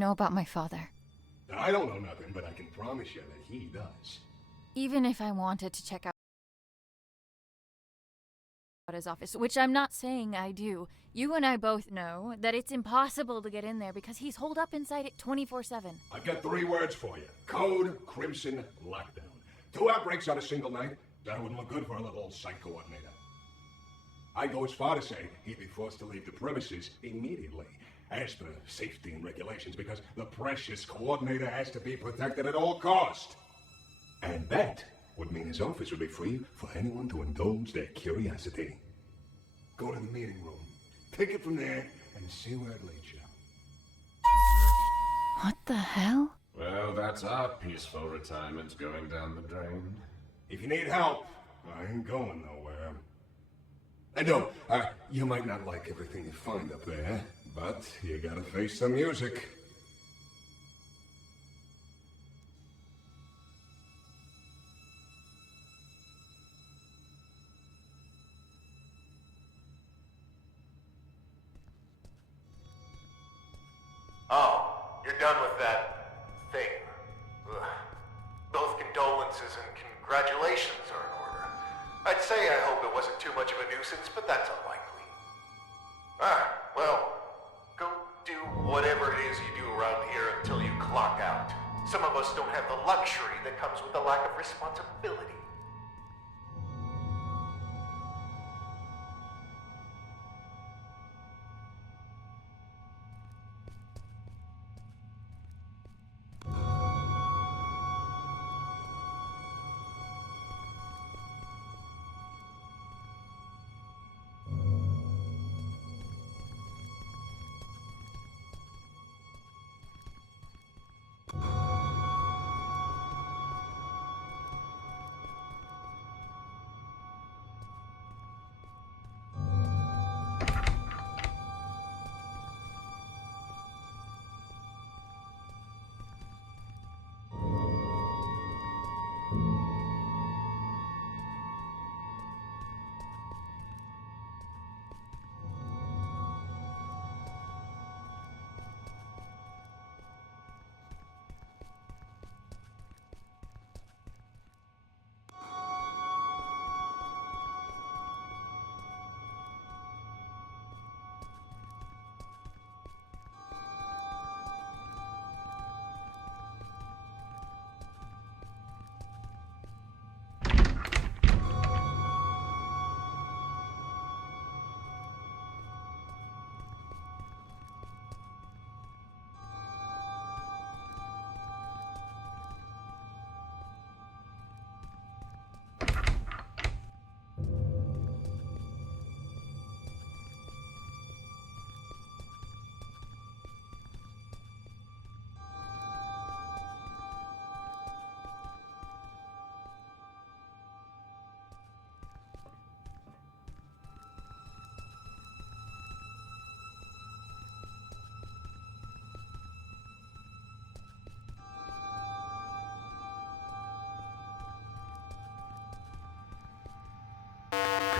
Know about my father. I don't know nothing, but I can promise you that he does. Even if I wanted to check out his office, which I'm not saying I do, you and I both know that it's impossible to get in there because he's holed up inside it 24/7. I've got 3 words for you. Code, Crimson, Lockdown. 2 outbreaks on a single night? That wouldn't look good for a little site coordinator. I'd go as far to say he'd be forced to leave the premises immediately, as per safety and regulations, because the precious coordinator has to be protected at all cost. And that would mean his office would be free for anyone to indulge their curiosity. Go to the meeting room, take it from there, and see where it leads you. What the hell? Well, that's our peaceful retirement going down the drain. If you need help, I ain't going nowhere. And no, you might not like everything you find up there, but you gotta face the music. Oh, you're done with that thing. Ugh. Both condolences and congratulations are in order. I'd say I hope it wasn't too much of a nuisance, but that's unlikely. Well, go do whatever it is you do around here until you clock out. Some of us don't have the luxury that comes with the lack of responsibility.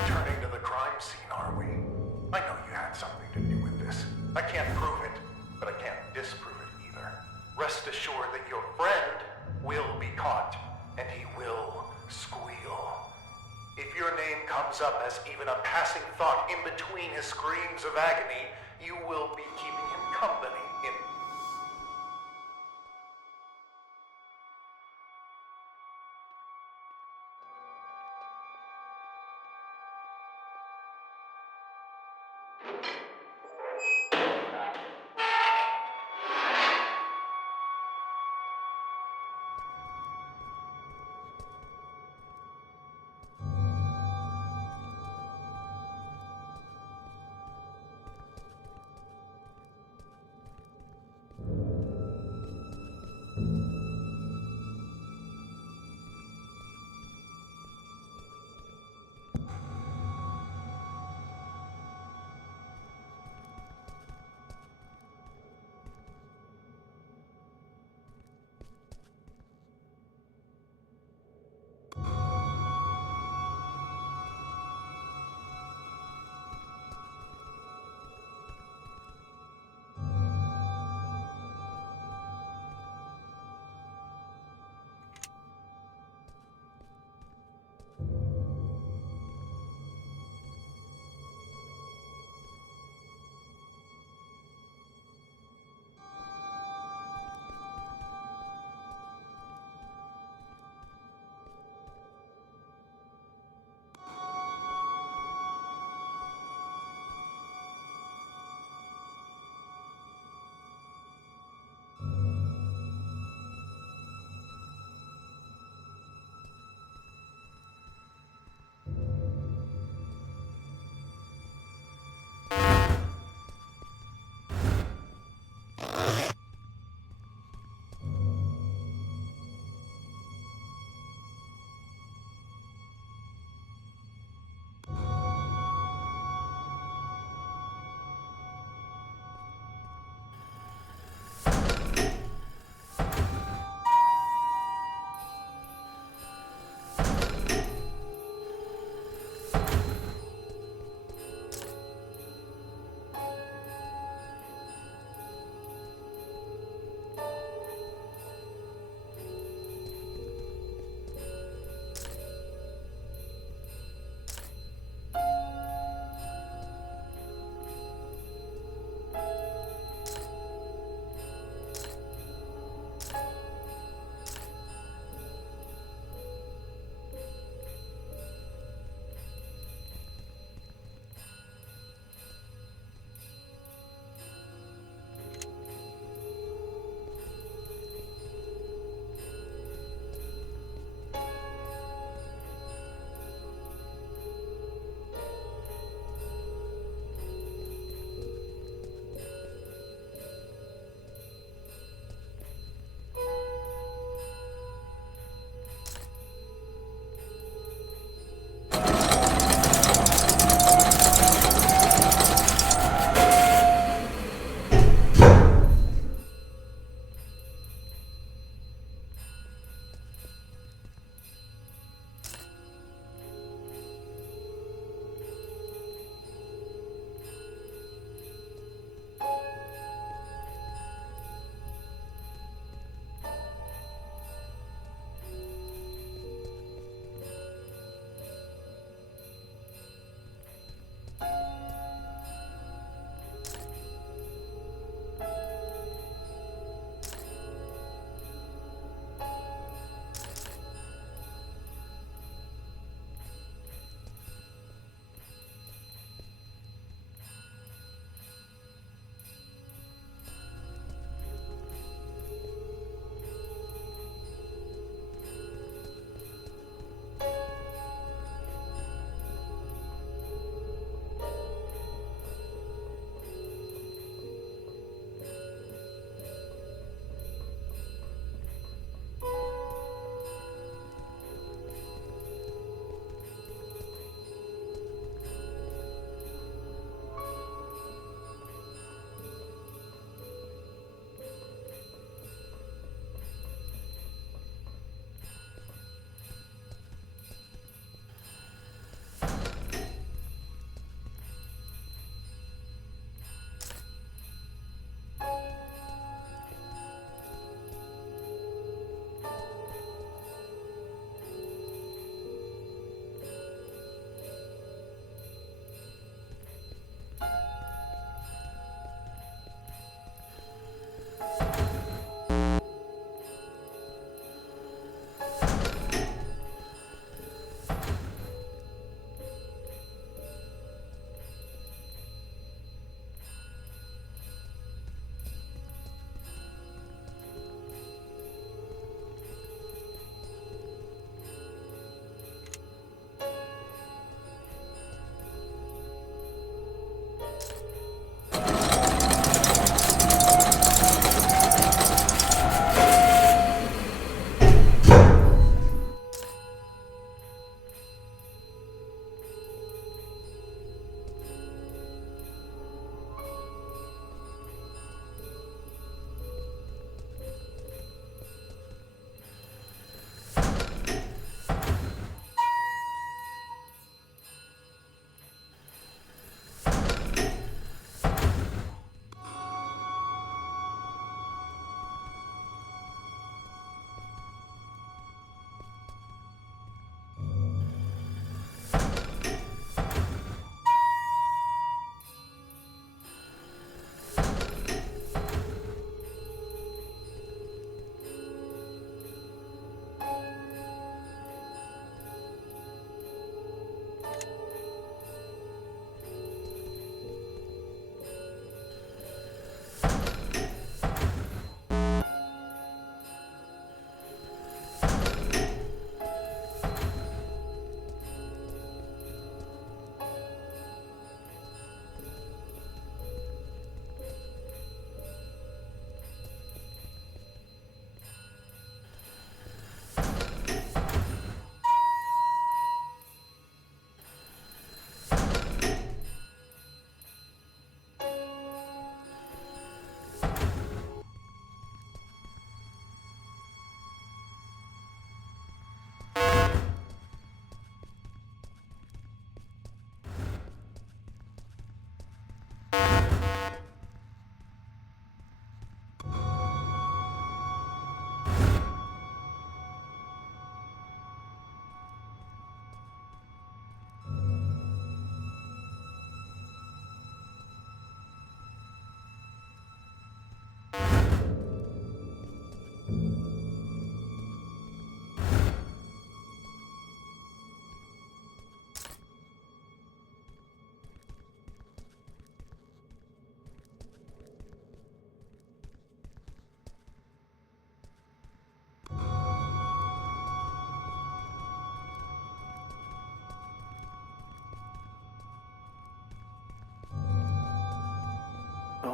Returning to the crime scene, are we? I know you had something to do with this. I can't prove it, but I can't disprove it either. Rest assured that your friend will be caught, and he will squeal. If your name comes up as even a passing thought in between his screams of agony, you will be keeping him company in...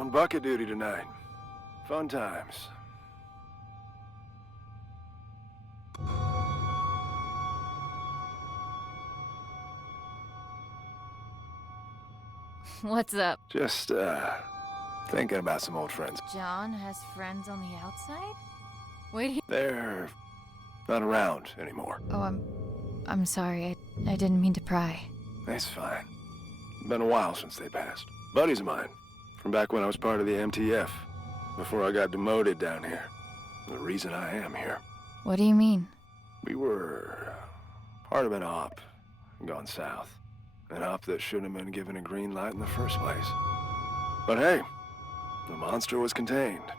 On bucket duty tonight. Fun times. What's up? Just, thinking about some old friends. John has friends on the outside? Wait, They're not around anymore. Oh, I'm sorry. I didn't mean to pry. That's fine. Been a while since they passed. Buddies of mine, from back when I was part of the MTF, before I got demoted down here. The reason I am here. What do you mean? We were part of an op gone south. An op that shouldn't have been given a green light in the first place. But hey, the monster was contained.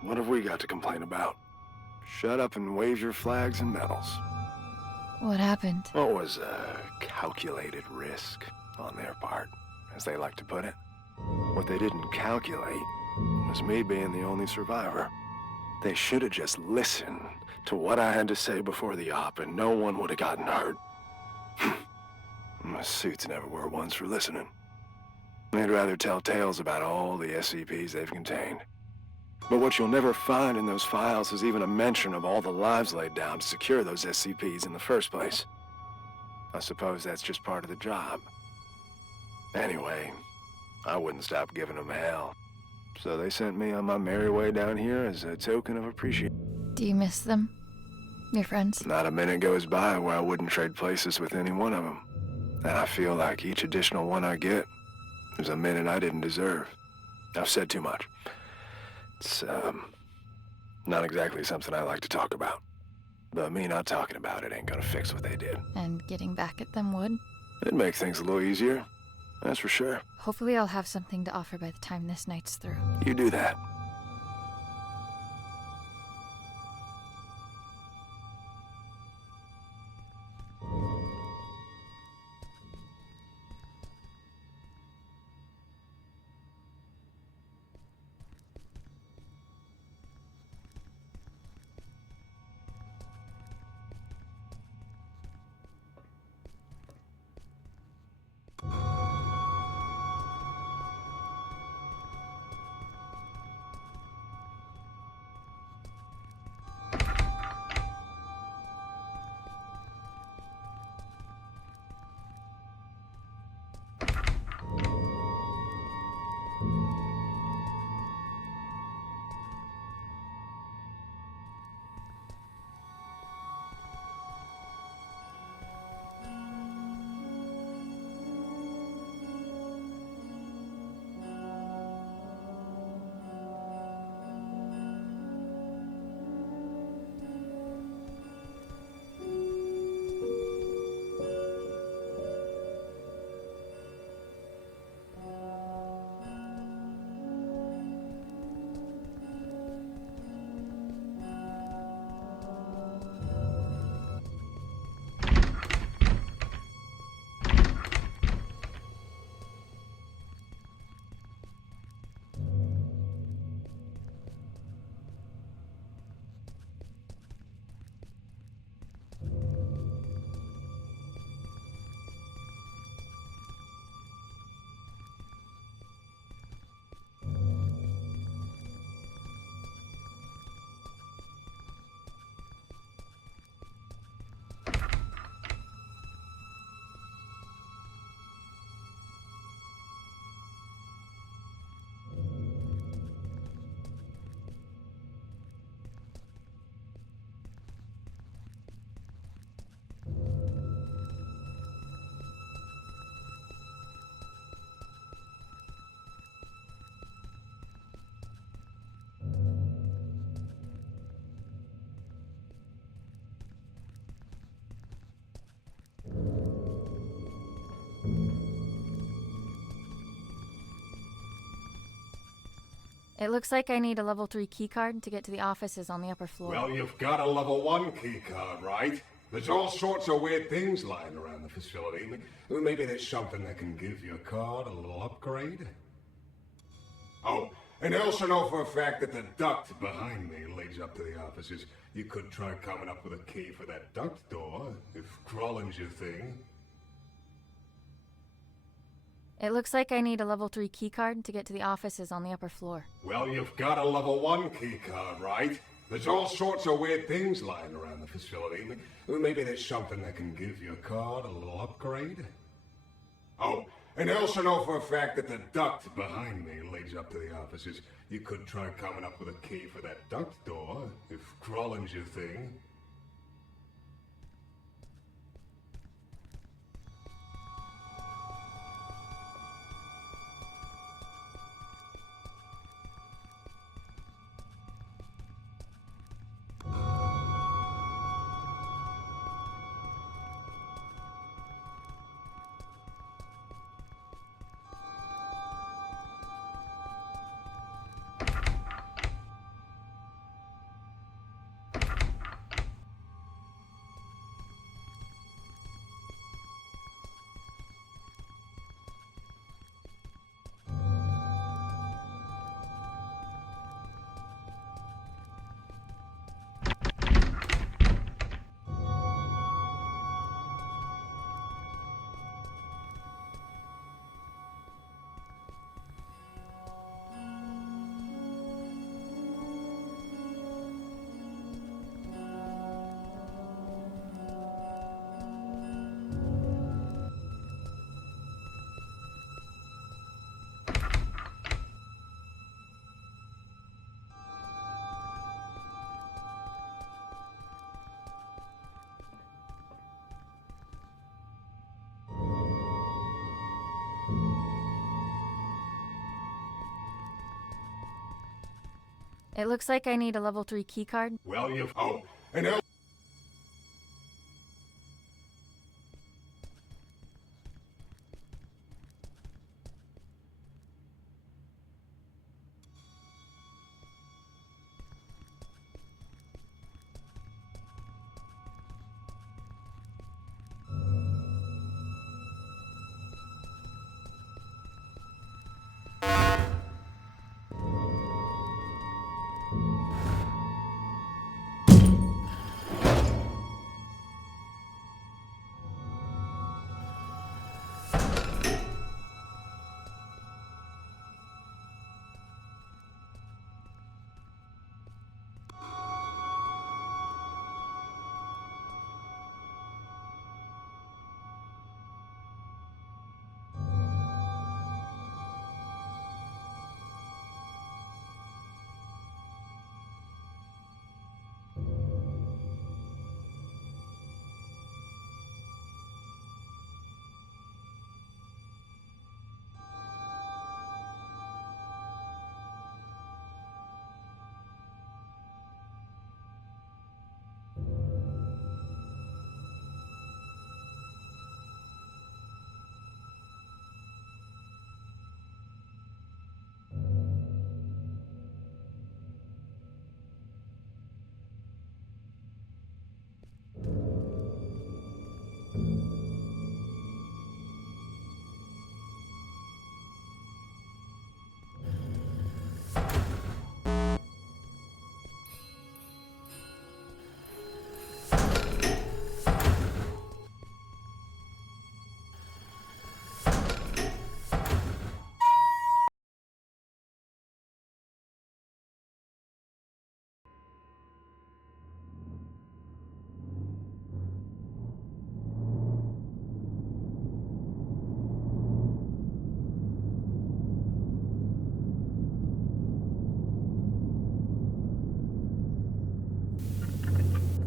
What have we got to complain about? Shut up and wave your flags and medals. What happened? What was a calculated risk on their part, as they like to put it. What they didn't calculate was me being the only survivor. They should have just listened to what I had to say before the op, and no one would have gotten hurt. My suits never were ones for listening. They'd rather tell tales about all the SCPs they've contained. But what you'll never find in those files is even a mention of all the lives laid down to secure those SCPs in the first place. I suppose that's just part of the job. Anyway, I wouldn't stop giving them hell. So they sent me on my merry way down here as a token of appreciation. Do you miss them? Your friends? Not a minute goes by where I wouldn't trade places with any one of them. And I feel like each additional one I get is a minute I didn't deserve. I've said too much. It's, not exactly something I like to talk about. But me not talking about it ain't gonna fix what they did. And getting back at them would? It'd make things a little easier, that's for sure. Hopefully I'll have something to offer by the time this night's through. You do that. It looks like I need a level 3 keycard to get to the offices on the upper floor. Well, you've got a level 1 key card, right? There's all sorts of weird things lying around the facility. Maybe there's something that can give your card a little upgrade? Oh, and I also know for a fact that the duct behind me leads up to the offices. You could try coming up with a key for that duct door, if crawling's your thing. It looks like I need a level 3 keycard to get to the offices on the upper floor. Well, you've got a level 1 key card, right? There's all sorts of weird things lying around the facility. Maybe there's something that can give your card a little upgrade? Oh, and I also know for a fact that the duct behind me leads up to the offices. You could try coming up with a key for that duct door, if crawling's your thing. It looks like I need a level 3 keycard. Well, you've... Oh, and now...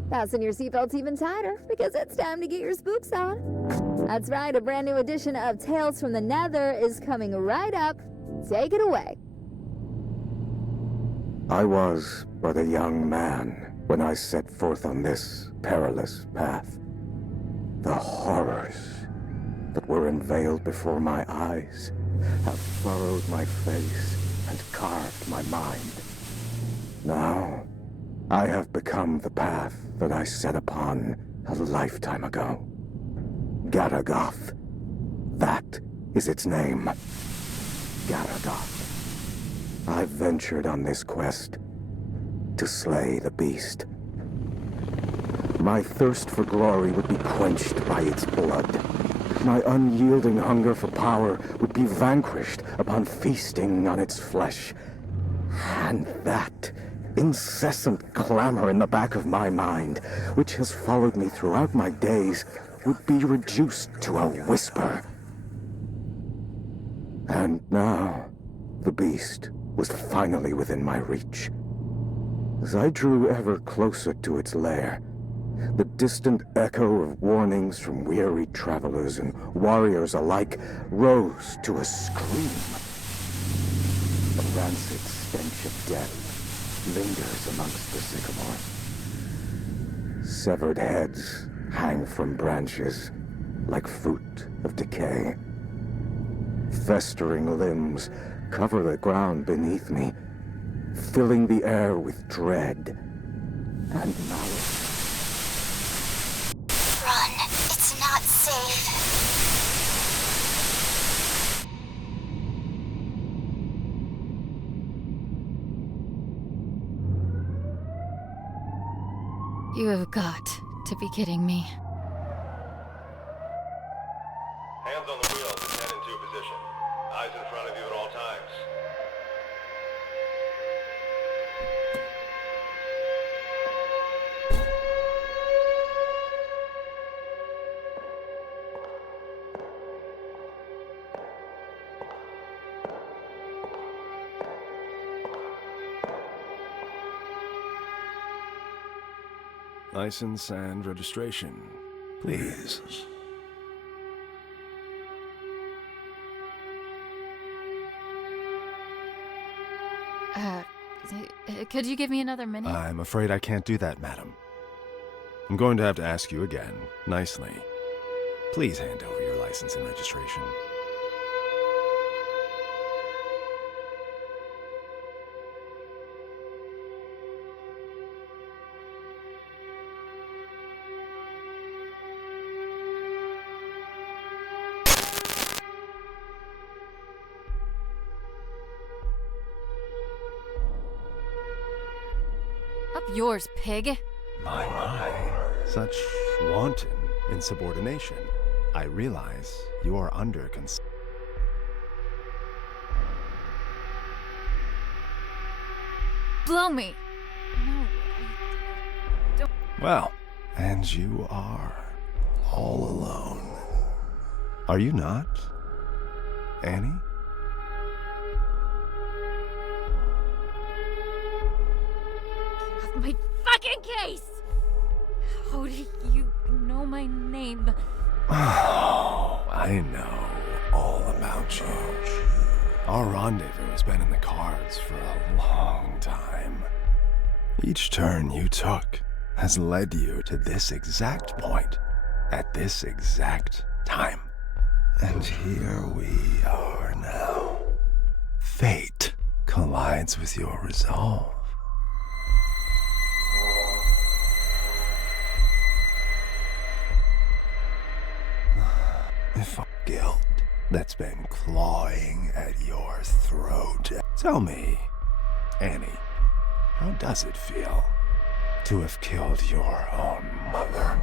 Fasten your seatbelts even tighter, because it's time to get your spooks on. That's right, a brand new edition of Tales from the Nether is coming right up. Take it away. I was but a young man when I set forth on this perilous path. The horrors that were unveiled before my eyes have furrowed my face and carved my mind. Now, I have become the path that I set upon a lifetime ago. Garagoth. That is its name. Garagoth. I've ventured on this quest to slay the beast. My thirst for glory would be quenched by its blood. my unyielding hunger for power would be vanquished upon feasting on its flesh. And that incessant clamor in the back of my mind, which has followed me throughout my days, would be reduced to a whisper. And now, the beast was finally within my reach. As I drew ever closer to its lair, the distant echo of warnings from weary travelers and warriors alike rose to a scream. The rancid stench of death lingers amongst the sycamores. Severed heads hang from branches like fruit of decay. Festering limbs cover the ground beneath me, filling the air with dread and malice. Run. It's not safe. You have got to be kidding me. Hands on the wheel, head into position. Eyes in front of you at all times. License and registration, please. Could you give me another minute? I'm afraid I can't do that, madam. I'm going to have to ask you again, nicely. Please hand over your license and registration. Up yours, pig. My. Such wanton insubordination. I realize you're under Blow me. No, I don't. Well, and you are all alone. Are you not, Annie? My fucking case! How do you know my name? Oh, I know all about you. Our rendezvous has been in the cards for a long time. Each turn you took has led you to this exact point, at this exact time. And here we are now. Fate collides with your resolve. The guilt that's been clawing at your throat. Tell me, Annie, how does it feel to have killed your own mother?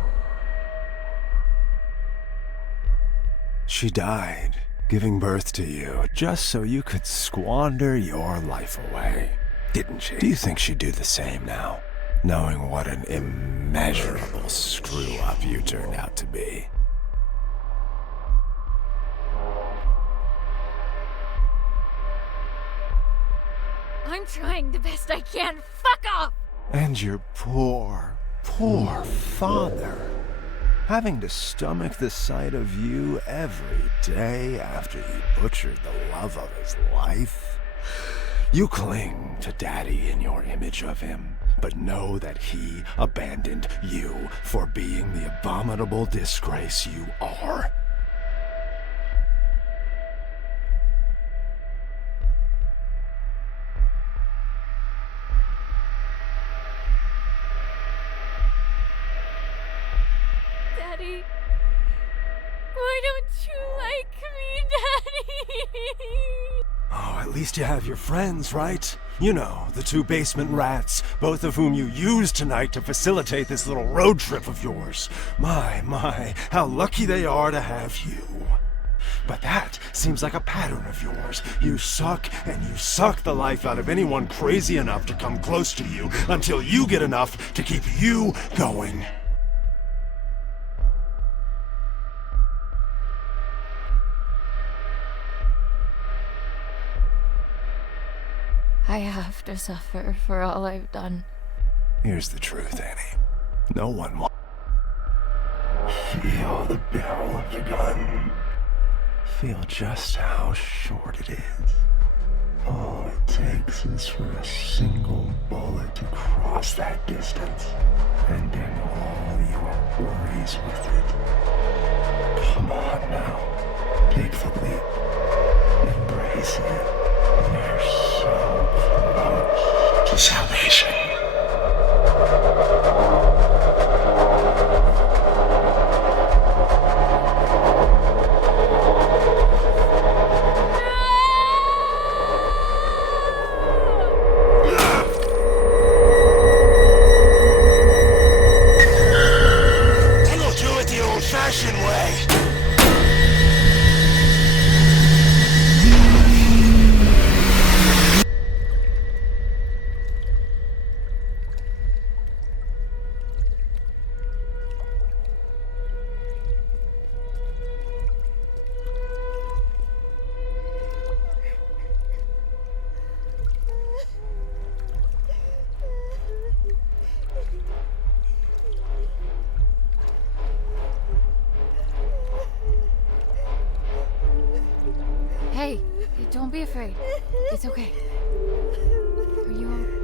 She died, giving birth to you, just so you could squander your life away, didn't she? Do you think she'd do the same now, knowing what an immeasurable screw-up you turned out to be? I'm trying the best I can. Fuck off! And your poor father, having to stomach the sight of you every day after you butchered the love of his life. You cling to Daddy in your image of him, but know that he abandoned you for being the abominable disgrace you are. Daddy, why don't you like me, Daddy? Oh, at least you have your friends, right? You know, the two basement rats, both of whom you used tonight to facilitate this little road trip of yours. My, how lucky they are to have you. But that seems like a pattern of yours. You suck, and you suck the life out of anyone crazy enough to come close to you until you get enough to keep you going. I have to suffer for all I've done. Here's the truth, Annie. No one will. Feel the barrel of the gun. Feel just how short it is. All it takes is for a single bullet to cross that distance, ending all your worries with it. Come on now. Take the leap. Embrace it. You're so close to salvation. Hey, don't be afraid. It's okay. Are you okay?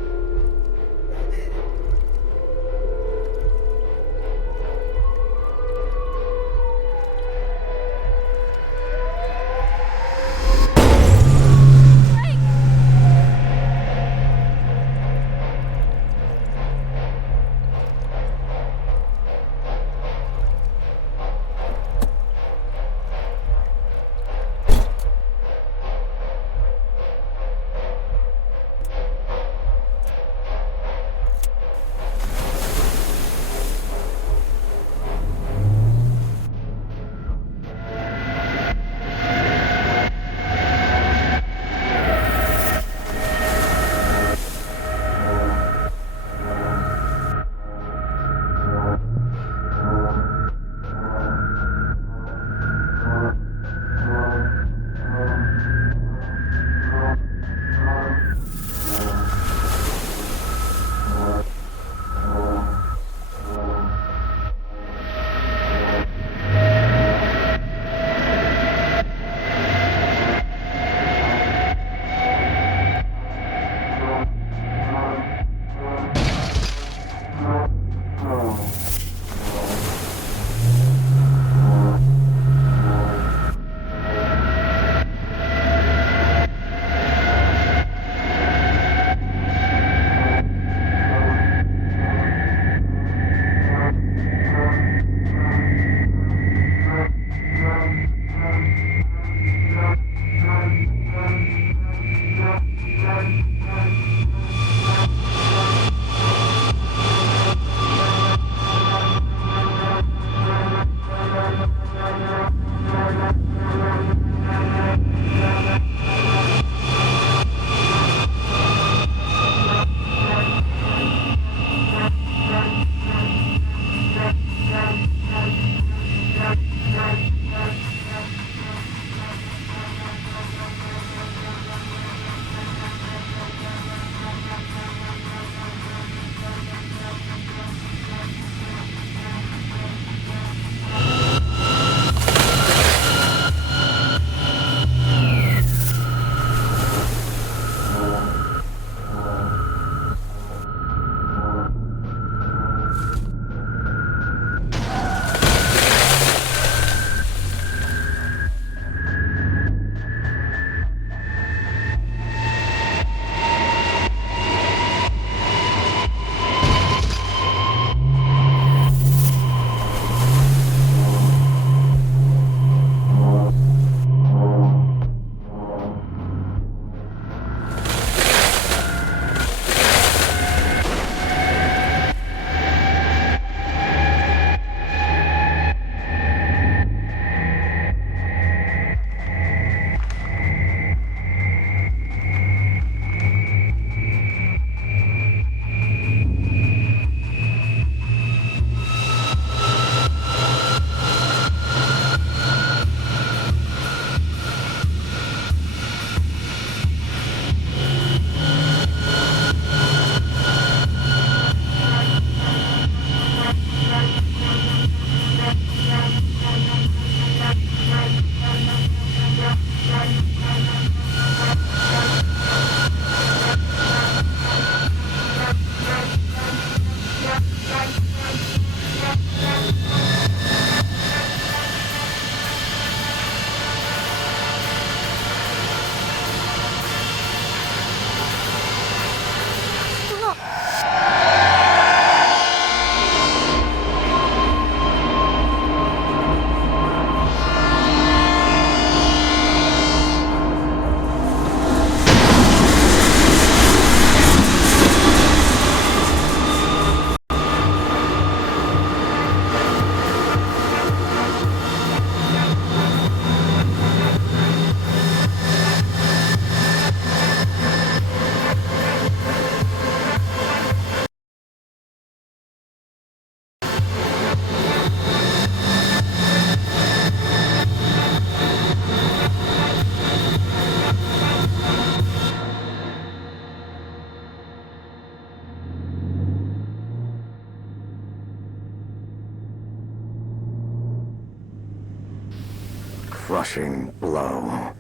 crushing blow.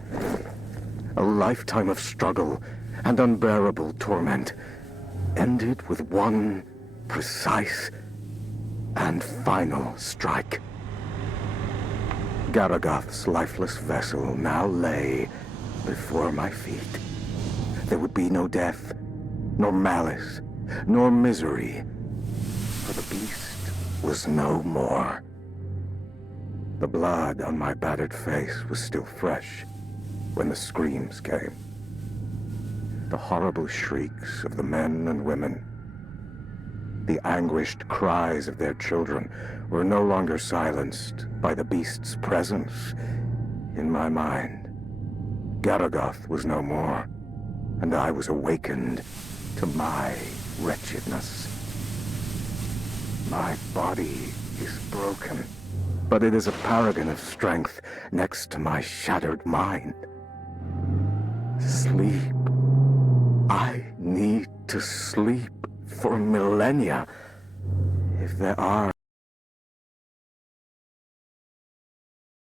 A lifetime of struggle and unbearable torment ended with one precise and final strike. Garagath's lifeless vessel now lay before my feet. There would be no death, nor malice, nor misery, for the beast was no more. The blood on my battered face was still fresh when the screams came. The horrible shrieks of the men and women, the anguished cries of their children were no longer silenced by the beast's presence in my mind. Garagath was no more, and I was awakened to my wretchedness. My body is broken, but it is a paragon of strength next to my shattered mind. Sleep. I need to sleep for millennia, if there are